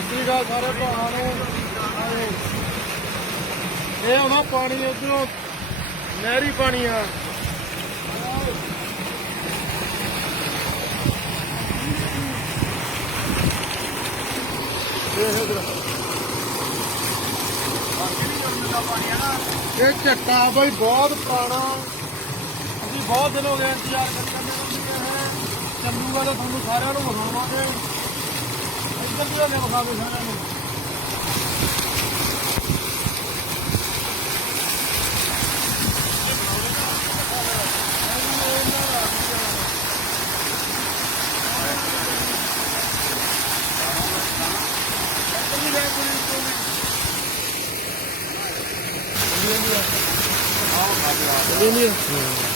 ਸਤਿ ਸ਼੍ਰੀ ਸਾਰੇ ਭਰਾਵਾਂ ਨੂੰ। ਇਹ ਆਉਂਦਾ ਪਾਣੀ ਉਧਰੋਂ, ਨਹਿਰੀ ਪਾਣੀ ਆ। ਇਹ ਇਧਰ। ਇਹ ਝੱਟਾ ਬਈ ਬਹੁਤ ਪੁਰਾਣਾ। ਅਸੀਂ ਬਹੁਤ ਦਿਨ ਹੋ ਗਏ ਇੰਤਜ਼ਾਰ ਕਰਦੇ ਨੇ ਚੱਲੂਗਾ ਤਾਂ ਤੁਹਾਨੂੰ ਸਾਰਿਆਂ ਨੂੰ ਵਿਖਾਵਾਂਗੇ ਇੱਧਰ ਵੀ ਉਹਨੇ ਵਿਖਾਵੇ ਸਾਰਿਆਂ ਨੂੰ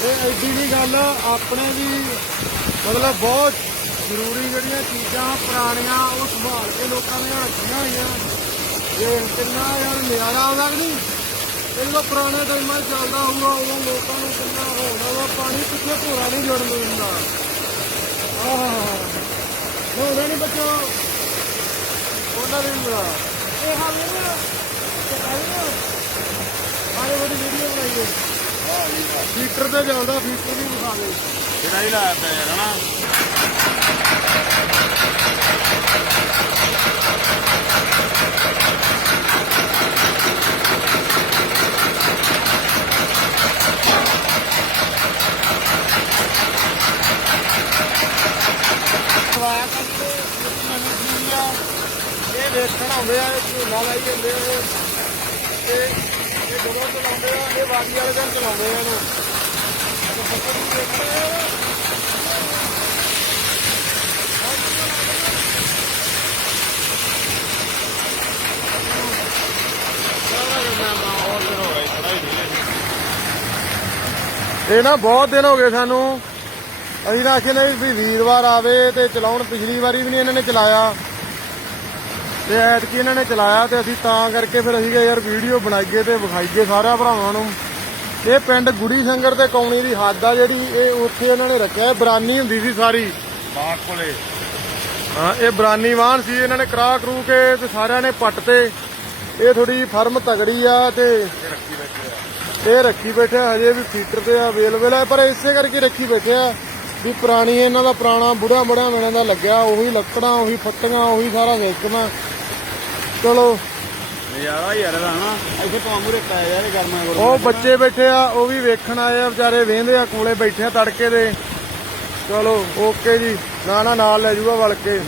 ਇਹ ਐਡੀ ਦੀ ਗੱਲ ਆਪਣੇ ਵੀ ਮਤਲਬ ਬਹੁਤ ਜ਼ਰੂਰੀ ਜਿਹੜੀਆਂ ਚੀਜ਼ਾਂ ਪੁਰਾਣੀਆਂ ਉਹ ਸੰਭਾਲ ਕੇ ਲੋਕਾਂ ਨੇ ਰੱਖੀਆਂ ਹੋਈਆਂ। ਇਹ ਕਿੰਨਾ ਯਾਰ ਨਿਆਰਾ ਆਉਂਦਾ ਕਿ ਨਹੀਂ ਇਹ ਜਦੋਂ ਪੁਰਾਣੇ ਟਾਈਮਾਂ ਚੱਲਦਾ ਹੋਊਗਾ ਉਹ ਲੋਕਾਂ ਨੂੰ ਕਿੰਨਾ ਹੋਣਾ ਵਾ ਪਾਣੀ ਪਿੱਛੇ ਭੋਰਾ ਨਹੀਂ ਜੁੜਨ ਦਿੰਦਾ। ਆਹ ਹੋਣਾ ਨਹੀਂ ਬੱਚੋ ਉਹਨਾਂ ਦੇ ਵੀ ਬੜਾ ਇਹ ਹਾਲੇ ਨਾ ਆਰੇ ਬੜੀ ਵੀਡੀਓ ਬਣਾਈਏ ਫੀਟਰ ਤੇ ਚੱਲਦਾ ਫੀਟਰ ਵੀ ਵਿਖਾ ਦੇ। ਜਿਹੜਾ ਹੀ ਲਾਇਆ ਪਿਆ ਯਾਰ ਹਨਾ? ਵਾਇਆ ਕਰਦੇ ਨਵੀਂ ਚੀਜ਼ ਆ ਇਹ ਵੇਖਣ ਆਉਂਦੇ ਆ ਇਹ ਝੂਲਾ ਲਾਈ ਜਾਂਦੇ ਆ ਤੇ ਇਹ ਜਦੋਂ ਚਲਾਉਂਦੇ ਆ, ਇਹ ਵਾਦੀ ਵਾਲੇ ਦਿਨ ਚਲਾਉਂਦੇ ਆ ਇਹਨੂੰ ਤੇ ਬੱਚੇ ਵੀ ਦੇਖਦੇ ਆ ਇਹ ਨਾ ਬਹੁਤ ਦਿਨ ਹੋ ਗਏ ਸਾਨੂੰ। ਅਸੀਂ ਤਾਂ ਆਖਿਆ ਵੀ ਵੀਰਵਾਰ ਆਵੇ ਤੇ ਚਲਾਉਣ ਪਿਛਲੀ ਵਾਰੀ ਵੀ ਨਹੀਂ ਇਹਨਾਂ ਨੇ ਚਲਾਇਆ। ਤੇ ਐਤਕੀ ਇਹਨਾਂ ਨੇ ਚਲਾਇਆ ਤੇ ਅਸੀਂ ਤਾਂ ਕਰਕੇ ਫਿਰ ਅਸੀਂ ਕਿਹਾ ਯਾਰ ਵੀਡੀਓ ਬਣਾਈਏ ਤੇ ਵਿਖਾਈਏ ਸਾਰਿਆਂ ਭਰਾਵਾਂ ਨੂੰ। ਇਹ ਪਿੰਡ ਗੁੜੀ ਸੰਗਰ ਤੇ ਕੌਣੀ ਦੀ ਹੱਦ ਆ ਜਿਹੜੀ ਇਹ ਉੱਥੇ ਇਹਨਾਂ ਨੇ ਰੱਖਿਆ। ਬਰਾਨੀ ਹੁੰਦੀ ਸੀ ਸਾਰੀ। ਬਾਗ ਕੋਲੇ। ਹਾਂ ਇਹ ਬਰਾਨੀ ਵਾਹਨ ਸੀ ਇਹਨਾਂ ਨੇ ਕਰਾ ਕਰੂ ਕੇ ਤੇ ਸਾਰਿਆਂ ਨੇ ਪੱਟ ਤੇ। ਇਹ ਥੋੜੀ ਫਰਮ ਤਗੜੀ ਆ ਤੇ ਰੱਖੀ ਬੈਠੇ ਇਹ ਰੱਖੀ ਬੈਠਿਆ ਹਜੇ ਵੀ ਫੀਟਰ ਤੇ ਅਵੇਲੇਬਲ ਹੈ ਪਰ ਇਸੇ ਕਰਕੇ ਰੱਖੀ ਬੈਠਿਆ ਵੀ ਪੁਰਾਣੀ ਇਹਨਾਂ ਦਾ ਪੁਰਾਣਾ ਬੁੜਾ ਬੁੜਾ ਮੇਣਾ ਦਾ ਲੱਗਿਆ ਉਹੀ ਲੱਕੜਾਂ ਉਹੀ ਫੱਟੀਆਂ ਉਹੀ ਸਾਰਾ ਸਿਸਟਮ ਚਲੋ। ਨਜ਼ਾਰਾ ਹੀ ਯਾਰ ਇਹਦਾ ਹਨਾ। ਇੱਥੇ ਤੋਂ ਮੂਰੇ ਪੈ ਯਾਰ ਗਰਮਾ ਗੁਰਮਾ ਉਹ ਬੱਚੇ ਬੈਠੇ ਆ ਉਹ ਵੀ ਵੇਖਣ ਆਏ ਆ ਵਿਚਾਰੇ ਵੇਂਦੇ ਆ ਕੋਲੇ ਬੈਠੇ ਆ ਤੜਕੇ ਦੇ। ਚਲੋ ਓਕੇ ਜੀ। ਨਾ ਨਾ ਨਾਲ ਲੈ ਜੂਗਾ ਵਲ ਕੇ।